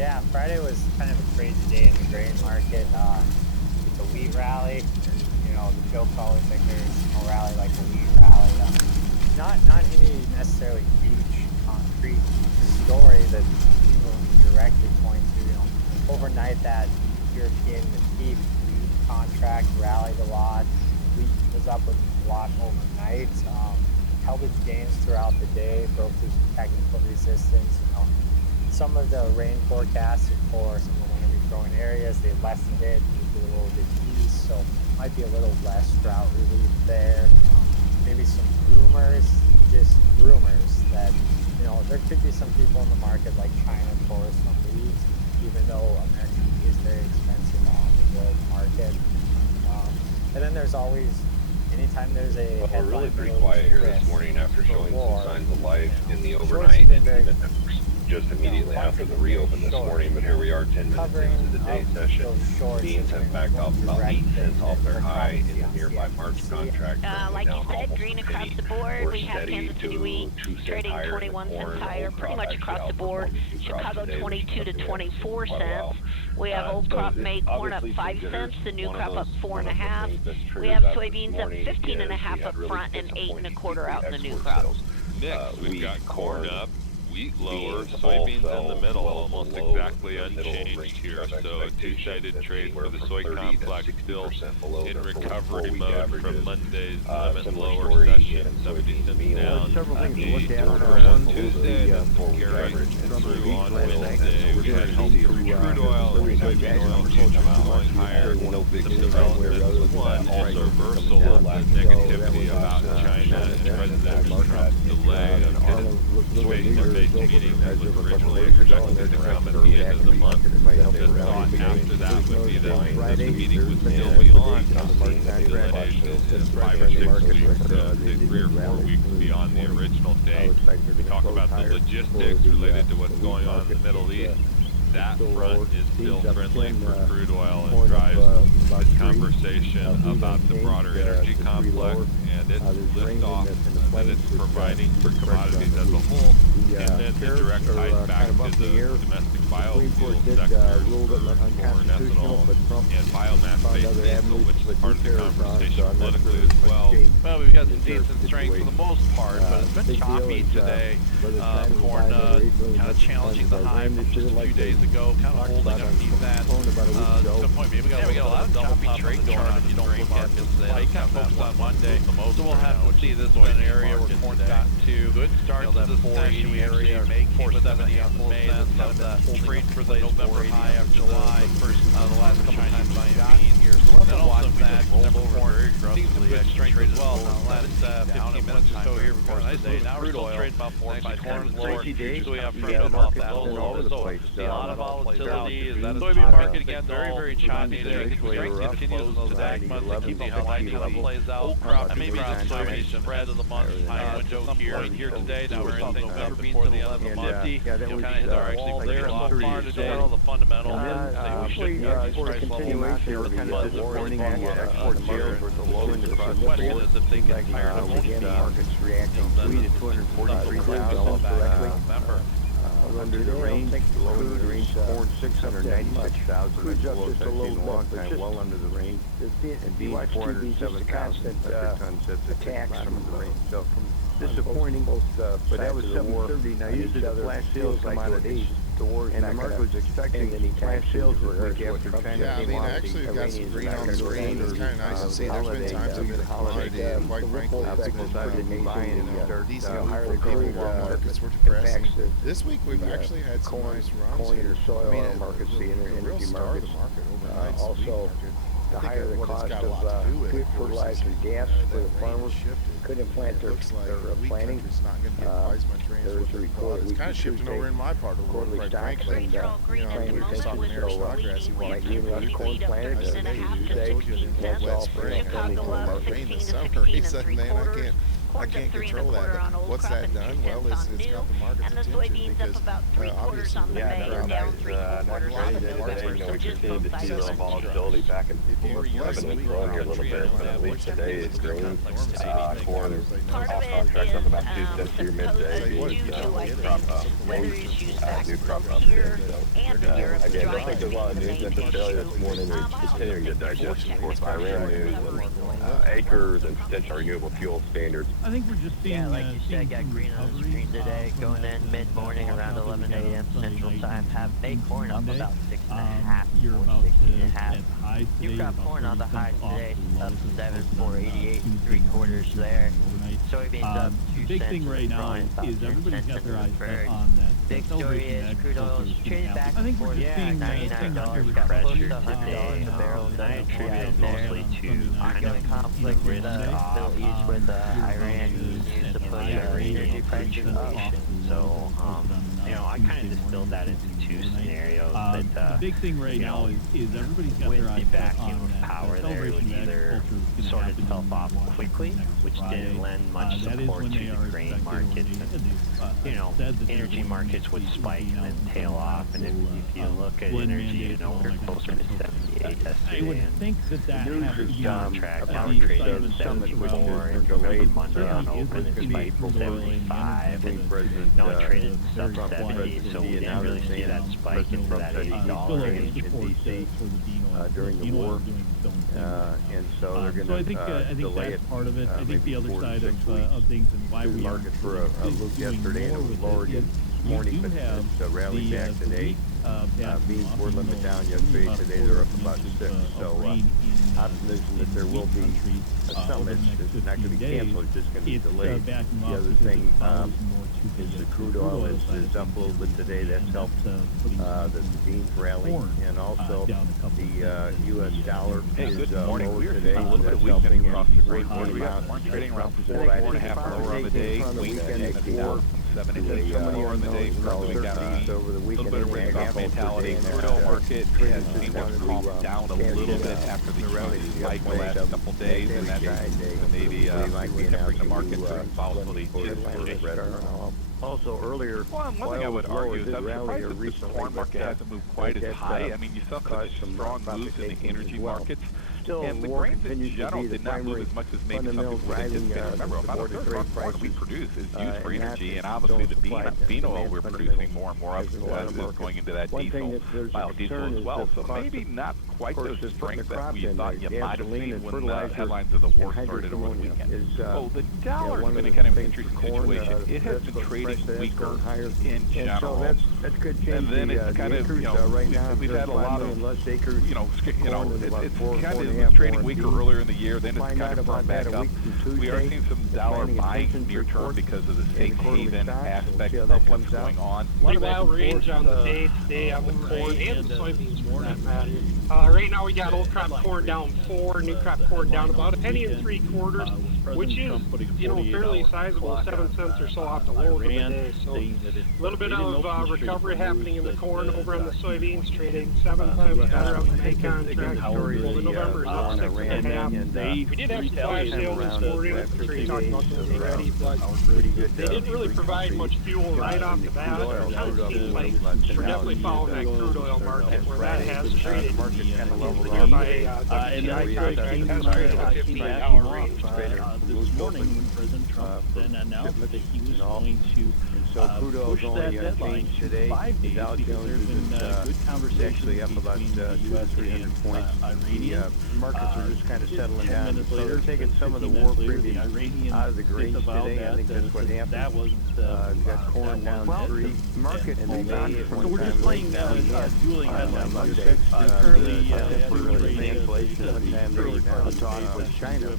Yeah, Friday was kind of a crazy day in the grain market. It's a wheat rally, and the joke's always like there's no rally like a wheat rally. Not any necessarily huge concrete story that people directly point to. Overnight that European beef wheat contract rallied a lot. Wheat was up a lot overnight. Held its gains throughout the day, broke through some technical resistance. Some of the rain forecasted for some of the winter growing areas, they lessened it, moved it a little bit east, so might be a little less drought relief there. Maybe some rumors, just rumors that there could be some people in the market like China for some wheat, even though American wheat is very expensive on the world market. And then there's always, anytime there's a we're really pretty quiet here this morning after showing some signs of life in the overnight and just immediately after the reopen this morning, but here we are 10 minutes into the day session. Beans have backed off about 8 cents off their high in the nearby March contract. Like you said, green across the board. We're we have steady Kansas City wheat trading 21 cents higher, pretty much across the board. Chicago 22 to 24 cents. We have old crop made corn up 5 cents, the new crop up 4.5. We have soybeans up 15.5 up front and 8.25 out in the new crop. Next, we've got corn up, wheat lower, soybeans in the middle, almost exactly unchanged here. So a two-sided trade for the soy complex, still in recovery mode from Monday's limit lower session, 70 cents down. Several things to look at. On Tuesday, and then carry through on Wednesday. We had help from crude oil and soybean oil futures going higher. Some developments, one, also reversal of the negativity about China and President Trump's delay of his Tuesday-based meeting that was originally projected to come at the end of the month. The thought after that would be that the meeting would still be on, consolidation is 5 or 6 weeks, to 3 or 4 weeks beyond the original date. We talk about the logistics related to what's going on in the Middle East. That front is still friendly for crude oil and drives this conversation about the broader energy complex and its liftoff that it's providing for commodities as a whole, and then the direct ties back to the domestic biofuel sector, corn, ethanol, and biomass-based diesel, which is part of the conversation politically as well. Well, we've got some decent strength for the most part, but it's been choppy today. Corn kind of challenging the high from just a few days ago, kind of holding underneath that. To the point, maybe we got a lot of choppy trade going on if you don't look at this today. Kind of focused on Monday, so we'll have to see. This is an area where corn got to good start to the session. We actually make 470 on May. That's kind of the trade for the November high after July. The last couple of times buying beans here. So we'll have to watch that. December corn seeing some good strength as well. Now that's 15 minutes or so here before nice day. Now we're still trading about 4 or 5 cents lower. So we have freedom off that low low. So a lot of volatility. Is that a soybean market again? Very, very choppy today. Strength continues today. Keep up the line how it plays out. Crop maybe the soybean spread of the month. High window here today. Now we're in November before the end of the month. Kind of hit our wall there so far today. The fundamentals. We should for a continuation of kind of disappointing the export sales were the low in the question is if they get tired of the market's reacting to $243 directly. Under the range, low in the range, corn 696,000. Crude's up just a little bit, well under the range. And being 407,000 metric tons, that's a tax from the range. So disappointing, but that was 730. Now usually the flash sales come out of these. And the market was expecting any flash sales were week after China came off. Actually, we've got some green on the screen. It's kind of nice to see. There's been times I've been a commodity, and quite frankly, it's been decent for people while markets were depressing. This week, we've actually had some nice runs corn here. and soil markets, the energy markets. Also, the higher the cost of food, fertilizer, gas for the farmers couldn't plant their planting. There was a report it's kind of shifting over in my part of the world, quite frankly. Might be less corn planted. Wet spring, rain this summer. He said, man, I can't Corn's up can't 3 control that. 1/4 on old What's crop that and 2 done? Well, cents it's on new, got the market's and the attention soybeans up because about 3/4 obviously on the we're May, not down out 3/4 on the November. You know, we So just continue both to see sides the of volatility back and if you forth. look last Revenue week, growing here a little bit, but at least today it's green. Corn Part of off it contract up about 2 is cents to your midday. due to, I Crop think, up. weather issues back New crop over up here today. and in Europe. Again, I Dry think there's a lot of is the news main necessarily issue. this morning. We're I also continuing to think the digest, of course, vortex Iran news recovery and going on. acres and potential renewable fuel standards. I think we're just seeing. Yeah, like you seeing said, got some green on the recovery, screen today, from going that, in mid-morning around 11 a.m. Central Time. Have May corn up Monday. about 6.5, You're or about 16.5. at highs today. New crop about corn on the 30 high cents off today, the up lowest it 7, was 488, Tuesday morning, 3/4 there. overnight. Soybeans up The 2 big cents thing right now growing, about is 10 everybody's cents got their in the eyes set preferred. on that. Big story celebration is ag crude oil culture is is traded gonna back happen. I think we're and just forth. seeing $99 got pressure close to today. $100 The barrel's I at attribute it there. mostly to Ongoing conflict with the Middle East with Iran continues to push energy prices up. So, you know, I kind of distilled that into two scenarios. The big thing right you now know, is everybody's got with their the eyes set vacuum on of that. power there, it would either sort itself off quickly, which didn't lend much support to the grain markets. And, you know, energy markets would spike and then tail off. And if you look at energy, you know, we're closer to 78 I would yesterday. And think that the has to be contract now the traded excitement at summit, which 74 is and delayed, Monday on open, it spiked to 75 and now it traded sub 70. So we didn't really see that spike into that $80 range. in DC during the war, and so they're going to I think delay that's it. part of it. I think the other 4 to side 6 of things and why The we are market for a look yesterday and it was lower this morning, but it's rallied back today. Beans were limited down yesterday. Today they're up about 6. So optimism that there will be a summit. It's not going to be canceled. It's just going to be delayed. The other thing is the crude oil is up a little bit today. That's helped the beans rally, and also the U.S. dollar is lower today. That's helping across the great border. We got corn trading around 4.5 lower on the day. Wheat is down from 7 to 8 lower on the day. Probably got a little bit of risk-off mentality. The crude oil market has seen what's calmed down a little bit after the spike the last couple days, and that's maybe tempering the market during volatility. Also earlier, one thing I would argue is I'm surprised that this corn market hasn't moved quite as high. I mean, you saw such strong moves in the energy markets. And the grains in general did not move as much as maybe some people would anticipate. Remember, about a third of our corn we produce is used for energy, and obviously the bean oil we're producing more and more of is going into that diesel, biodiesel as well. So maybe not quite the strength that we thought you might have seen when the headlines of the war started over the weekend. So the dollar has been in kind of an interesting situation. It has been trading weaker in general, and then it's kind of, you know, we've had a lot of, you know, it's kind of was trading weaker earlier in the year, then it's kind of firmed back up. We are seeing some dollar buying near term because of the safe haven aspect of what's going on. Pretty wild range on the day today on the corn and the soybeans for that matter. Right now we got old crop corn down 4, new crop corn down about $0.01 3/4, which is, you know, fairly sizable, 7 cents or so off the low of the day. So a little bit of recovery happening in the corn. Over on the soybeans, trading 7 cents better on the May contract. The November is up 6.5. We did have some flash sales this morning. I'm sure you talked about those already, but they didn't really provide much fuel right off the bat. It kind of seems like we're definitely following that crude oil market where that has traded by WTI contract has traded at $50 range. This morning when President Trump then announced that he was going to push that deadline to 5 days because there's been good conversation up about between the U.S. 300 points. Iranians. Markets are just kind of settling 10 down. minutes So later, they're taking some of the war premium out of the grains today. I think that's what happened. That wasn't you got corn down 3. Market and they made it. so we're just playing dueling headlines. Currently, inflation with China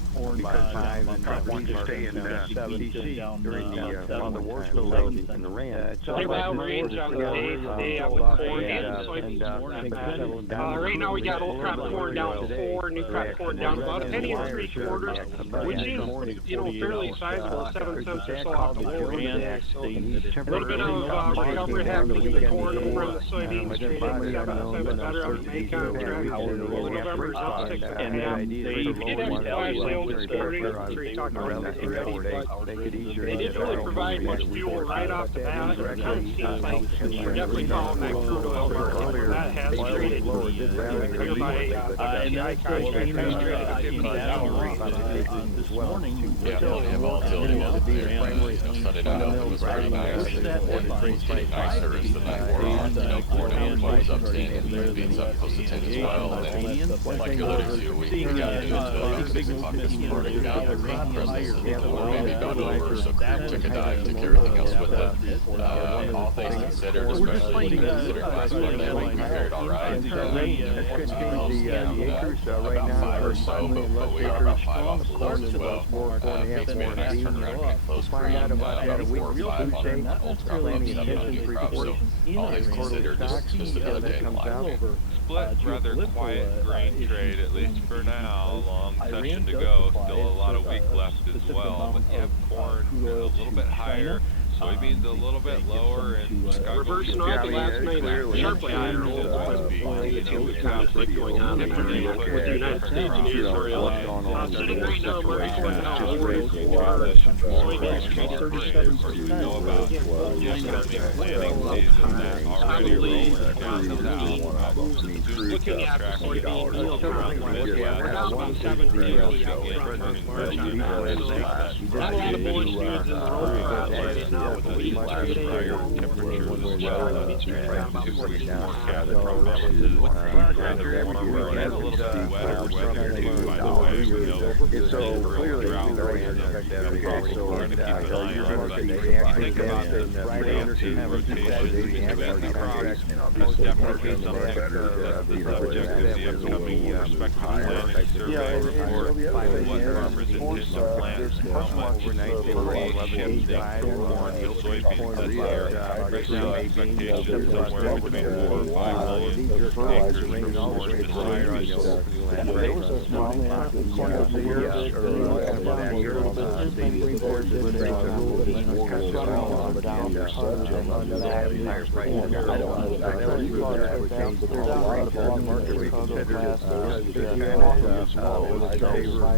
by 5 and want to stay in DC during on the war still in the RAN. Pretty wild range on the day today on the corn and the soybeans. Right now we got old crop corn down 4, new crop corn down about $0.01 3/4, which is, you know, fairly sizable, 7 cents or so off the low of the day. So a little bit of recovery happening in the corn. Over on the soybeans, trading 7 cents better on the May contract. The November is up 6.5. We did have some flash sales this morning. I'm sure sure you talked about this already, but they they didn't really provide much fuel right off the bat. It kind of seems like we're definitely following that crude oil market where that has traded nearby WTI contract has traded at $50. This morning, Yeah, plenty of volatility wasn't there. Started out, it was very nice. Nicer as the night wore on. Corn output was up 10, and soybeans up close to 10 as well. And then, like you alluded to, we got into the 6 o'clock this morning, got the rain presence a little more, maybe about over, so crude took a dive, took everything else with it. All things considered, especially considering last Monday, we fared all right. About 5 or so, but we are about 5 off the lows as well. Makes me a nice turnaround, getting close green, about 4 or 5 on old crop and 7 on new crop. So all things considered, just another day in the life. Split, rather quiet grain trade, at least for now. Long session to go, still a lot of week left as well. But yeah, corn a little bit higher, soybeans a little bit lower, and reversing off last night, sharply higher. Conflict going on with the United States and Israel. Sitting right now, March 4th, soybeans traded 37%. Probably looking at soybeans, we're down about 7 days from March on that. So not a lot of bullish news in the road crop right now with the wheat trading.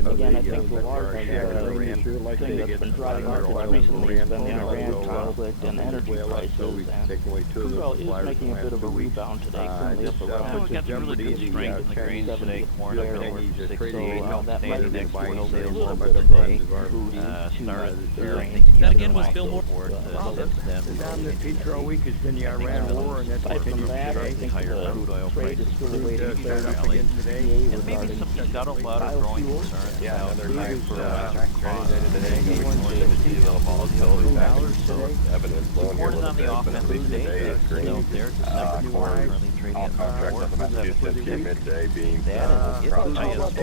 Again, I think the large thing that's been driving markets recently has been the Iran conflict and energy prices, and crude oil is making a bit of a rebound today, currently up around we got some really good strength in the grains today. Corn up there, so that might be a little bit of that again was Bill Moore. Down the Petro week has been the Iran war, and that's from that, I think the trade is still waiting today. And maybe some scuttled out of growing concerns about Corn is on the offensive today. Still there to second quarter, currently trading at about 4 midday being that is the highest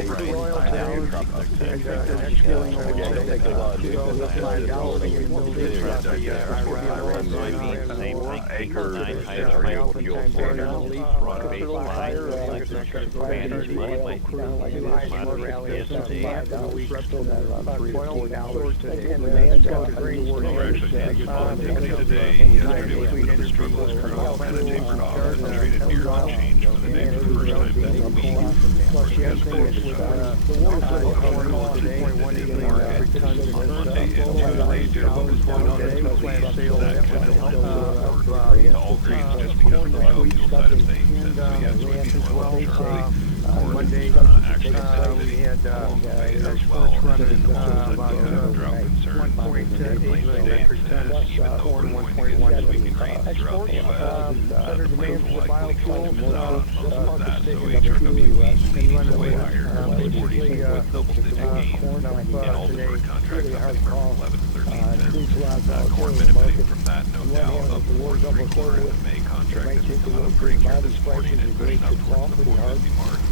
Monday, we had exports running about 1.8 million acres tons, corn 1.1. Exports, better demand for biofuel, markets taking up to the U.S. and running way higher. Basically, corn up today, really hard call. Increased a lot of volatility in the market. On one hand, with the war's almost over with, it might take a little bit of commodity prices and rates to fall pretty hard.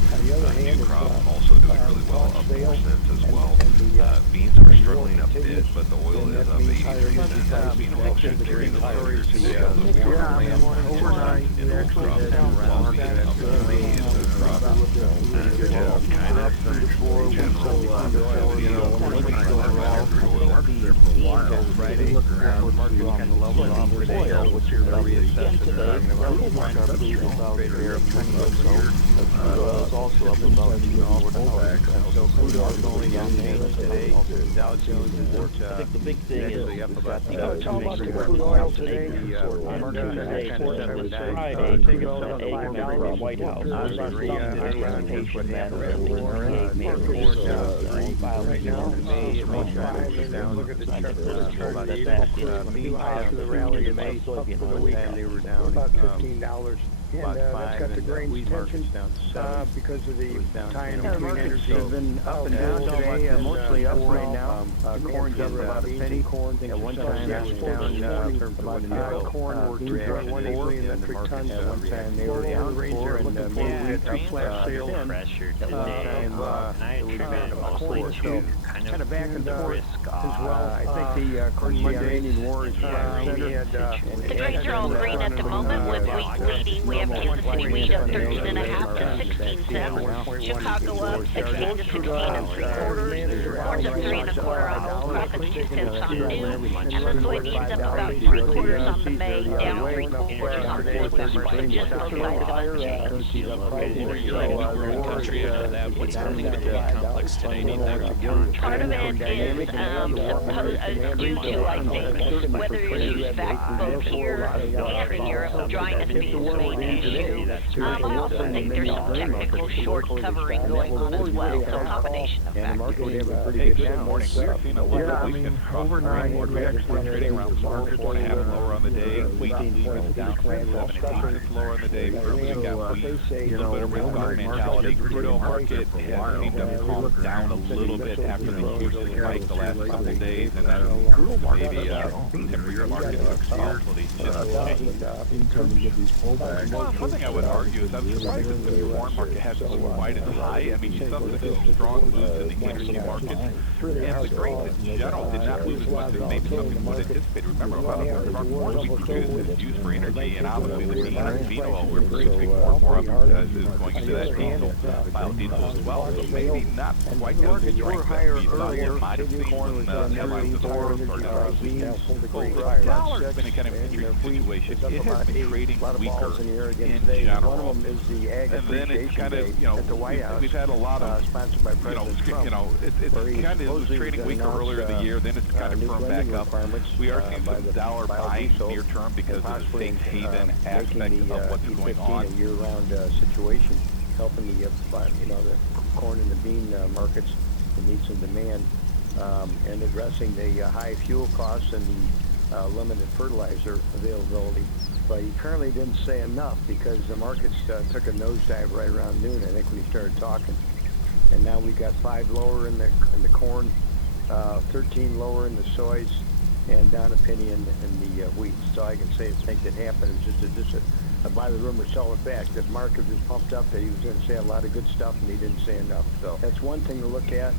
On the other hand, it's also doing really well, up 4 cents as well. Beans are struggling a bit, but the oil is up 83 cents. Bean oil should carry the stories today. Overnight, we actually had market ultimately in the crop. Kind of 4 weeks old, when we go around crude oil, Friday, the market kind of leveled off today. We'll see the reassess it. We'll mark up about $20 here. Crude is also up about $2. So crude oil is only unchanged today. Dow Jones is I think the big thing is up about how about the crude oil today? On Tuesday, Friday, take us some of the egg from the White House. There's anticipation that there will be egg makers right now in May, down. Look at the chart. After the rally in May, up for the weekend, they were down about $15. And that's got the grains tension because of the time between energy. Has been up and down today, mostly up right now. Corn's up about a penny. At one time it was down in terms of what it is. Corn were 2.1 metric tons. At one time they were down for, and maybe we had two flash sales. Pressure today, and I attribute it mostly to kind of back and forth as well. I think the Iranian war is the grains are all green at the moment with wheat leading. We have Kansas City wheat up 13.5 to 16 cents. Chicago up 16 to 16 and 3/4. Corn's up 3 1/4 on old crop and 2 cents on new. And the soybeans up about 3/4 on the May, down 3/4 on November. So just outside of unchanged. Growing country after that, what's happening with the wheat complex today? Part of it is due to, I think, weather issues back both here and in Europe. Dryness being the main issue. I also think there's some technical short covering going on as well. So a combination of factors. Hey, good morning. We're seeing a little weakness across the grain board. We're actually trading around 4.5 lower on the day. Wheat was down 7.5 lower on the day. We've got wheat, a little bit of risk on mentality. Crude oil market has seemed to have calmed down a little bit after the huge spike the last couple of days, and then maybe temperature market volatility. In terms of these pullbacks. Well, one thing I would argue is I'm surprised that the corn market hasn't been quite as high. I mean, you saw such strong moves in the energy markets, and the grains in general did not move as much as maybe some people would anticipate. Remember, a lot of our corn we produce is used for energy, and obviously the bean and bean oil we're producing more of is going into that diesel, biodiesel as well. So maybe not quite as strength that we thought we might have seen when headlines of the war started. The dollar's been in kind of an interesting situation. It has been trading weaker in general, and then it's kind of, we've had a lot of, it's kind of, it was trading weaker earlier in the year, then it's kind of firmed back up. We are seeing some dollar buying near term because of the safe haven aspect of what's going on. A year-round situation, helping the corn and the bean markets to meet some demand, and addressing the high fuel costs and the limited fertilizer availability. But he currently didn't say enough because the markets took a nosedive right around noon, I think, when he started talking. And now we've got 5 lower in the corn, 13 lower in the soys, and down a penny in the wheat. So I can say think that happened. It's just a buy the rumor, sell it back. That market was pumped up that he was going to say a lot of good stuff, and he didn't say enough. So that's one thing to look at.